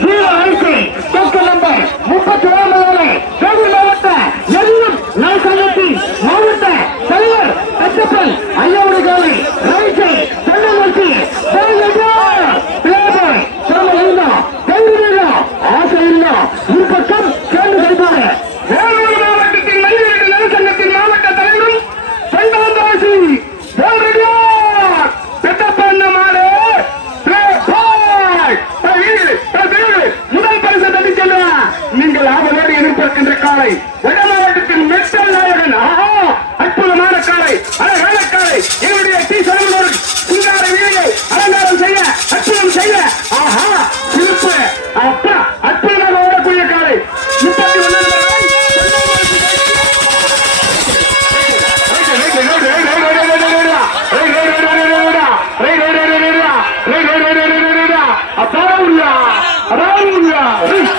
Zero அரிசி தொக்கு number முப்பத்தி ஏழு தேனி மாவட்ட எல்லும் நாள் மாவட்ட தலைவர் ஐயாவுடைய காலை வடமாவட்டத்தின் மெட்டல் நாயகன் ஆஹா அற்புதமான காலை அழகான காலை. என்னுடைய டி. சரவணன் சிங்கார வீரரை அலங்காரம் செய்ய அற்புதம் செய்ய ஆஹா சிறப்பு. அப்பா அற்புதமாக ஓடக்கூடிய காலை. முப்பத்தி ஒன்னாம் அப்பா